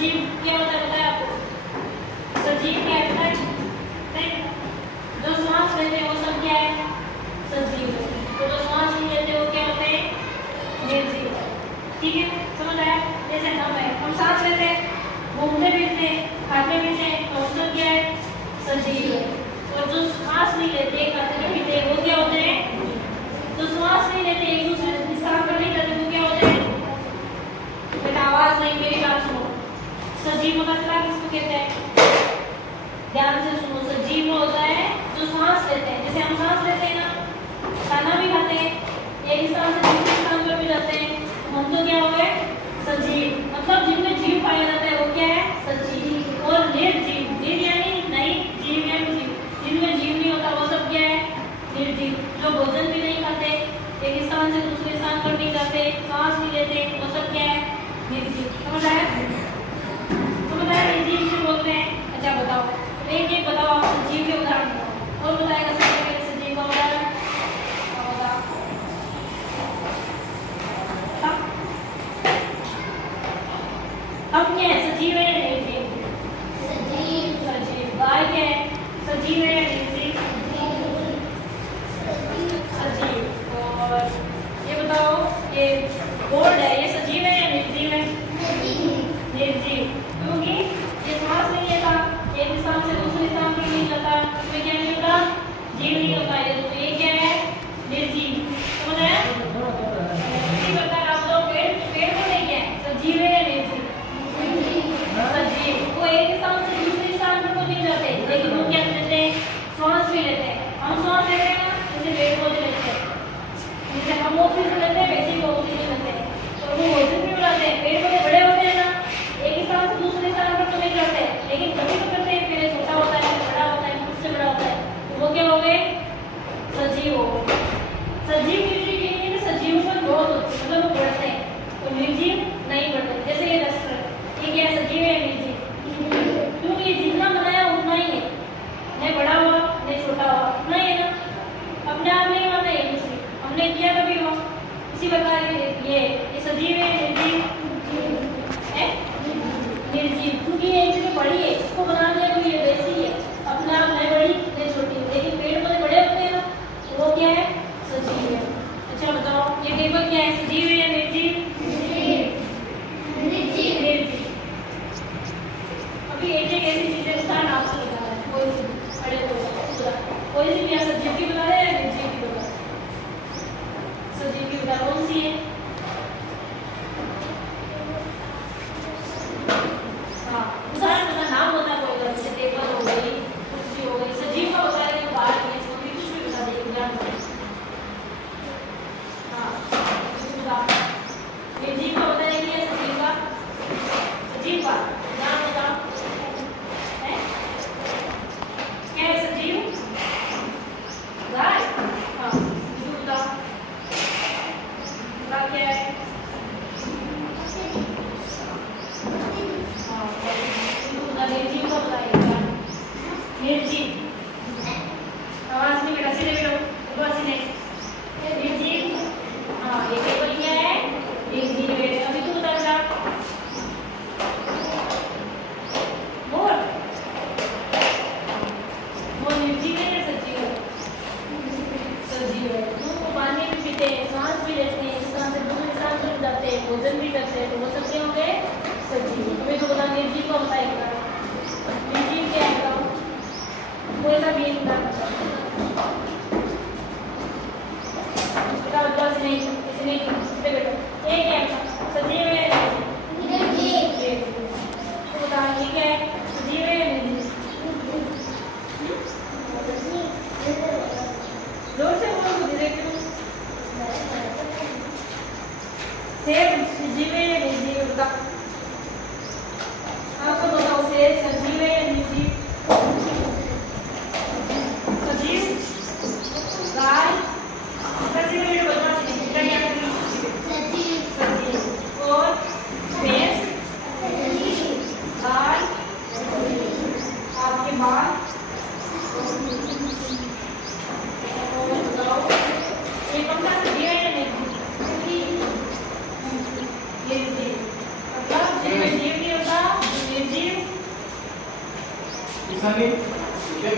सजीव क्या होता है बताया आपको? सजीव क्या है? नहीं, जो श्वास लेते हैं वो सब क्या है? सजीव है। तो जो श्वास नहीं लेते वो क्या होते हैं? निर्जीव। ठीक है, समझ आया? जैसे हम सांस लेते हैं, घूमते फिरते हैं, खाते पीते हैं, तो वो सब क्या है? सजीव है। और जो श्वास नहीं लेते, खाते पीते वो क्या होते हैं? जो श्वास नहीं लेते, एक दूसरे से संपर्क नहीं करते, वो क्या होते हैं? बेटा आवाज नहीं, मेरी बात सुनो। सजीव का चला किसको कहते हैं? ध्यान से सुनो। सजीव होता है जो सांस लेते हैं। जैसे हम सांस लेते हैं ना, खाना भी खाते हैं, एक स्थान से दूसरे स्थान पर भी जाते हैं, हम तो क्या हो गए? सजीव। मतलब जिनमें जीव पाया जाता है वो क्या है? सजीव। और निर्जीव, जीव यानी नहीं, जीव यानी जीव, जिनमें जीव नहीं होता वो सब क्या है? निर्जीव। जो भोजन भी नहीं खाते, एक स्थान से दूसरे स्थान पर नहीं जाते, सांस नहीं लेते, वो सब क्या है? निर्जीव। समझ आया? समझ आया? निर्जीव से बोलते हैं। अच्छा बताओ, एक एक बताओ, आप सजीव के उदाहरण बताओ। और बताएगा सजीव का उदाहरण? हम क्या है? सजीव है या निर्जीव? सजीव। सजीव। गाय क्या है? सजीव है या निर्जीव? सजीव। और ये बताओ, ये बोर्ड है, ये सजीव है या निर्जीव है? निर्जीव। क्योंकि ये सांस नहीं लेता, एक स्थान से दूसरे स्थान पर नहीं जाता, इसमें क्या नहीं होता? जीव नहीं होता है, तो ये क्या है? निर्जीव। समझ आया? इसी प्रकार आप लोग पेड़ को नहीं क्या है? सजीव है या निर्जीव? सजीव। वो एक स्थान से दूसरे स्थान पर तो नहीं जाते, लेकिन वो क्या लेते हैं? श्वास भी लेते हैं। हम श्वास लेते हैं ना, जैसे पेड़ पौधे लेते हैं, जैसे हम ऑक्सीजन लेते हैं वैसे ही वो ऑक्सीजन लेते हैं, तो वो भोजन भी बनाते हैं। पेड़ पौधे बड़े होते हैं ना, एक स्थान से दूसरे स्थान पर तो नहीं जाते, लेकिन कभी तो करते हैं, पहले छोटा होता है, फिर बड़ा होता है, उससे बड़ा होता है, तो वो क्या हो गए? सजीव हो गए। सजीव निर्जीव के लिए सजीव पर बहुत होते हैं, मतलब वो बढ़ते हैं, तो निर्जीव नहीं बढ़ते। जैसे ये डस्टर, ये क्या सजीव है निर्जीव? क्योंकि ये जितना बनाया उतना ही है, नहीं बड़ा हुआ नहीं छोटा हुआ, उतना ही है ना, अपने आप नहीं होता है कुछ भी, हमने किया कभी हुआ। इसी प्रकार ये सजीव है निर्जीव है? निर्जीव। क्योंकि ये एक जगह बड़ी है, इसको बना दिया तो ये वैसी है, अपने आप नहीं बड़ी नहीं छोटी, लेकिन पेड़ पौधे बड़े होते हैं ना, तो वो क्या है? सजीव है। अच्छा बताओ, ये टेबल क्या है? सजीव है या निर्जीव? अभी एक ऐसी चीजें उदाहरण आपसे बता रहा है, कोई सी बड़े कोई सी भी सजीव की बता रहे हैं, निर्जीव की बता रहे हैं? सजीव की बता कौन सी है? हाँ, उदाहरण बता, नाम बता कोई का, जैसे टेबल हो गई, कुर्सी हो गई। सजीव का बता रहे हैं, बाहर में इसको भी कुछ भी बता दें, उदाहरण। हाँ, निर्जीव का बताएंगे या सजीव का? सजीव का नाम बताओ। क्या है सजीव? गाय। हाँ, बताओ क्या है? हाँ, निर्जीव का बताइएगा। निर्जीव आवाज नहीं बेटा, सीधे बैठो, ऊपर सीधे। निर्जीव, हाँ ये टेबल क्या है? निर्जीव है। अभी तू बता बेटा। मोर, मोर निर्जीव है या सजीव है? सजीव है। दूध को पानी भी पीते हैं, सांस भी लेते हैं, इस सांस से दूसरे सांस पर जाते हैं, भोजन भी करते हैं, तो वो सब क्या होंगे? सजीव। अभी तो बता, निर्जीव का बताइएगा। निर्जीव क्या है बताओ? कोई सा भी एक नाम बताओ। नहीं, इसे नहीं, इसे बैठो। ये क्या है? सजीव है या निर्जीव? तो बता, ये क्या है? सजीव है या निर्जीव? जोर से बोलो, धीरे क्यों? सेब सजीव है या निर्जीव? बता, आप सब बताओ, सेब सजीव है या निर्जीव? सजीव। गाय सजीव है, बता सजीव। और भैंस गाय, आपके बाल, ये पंखा सजीव है या निर्जीव? मतलब जीव नहीं होता, ईशानी क्या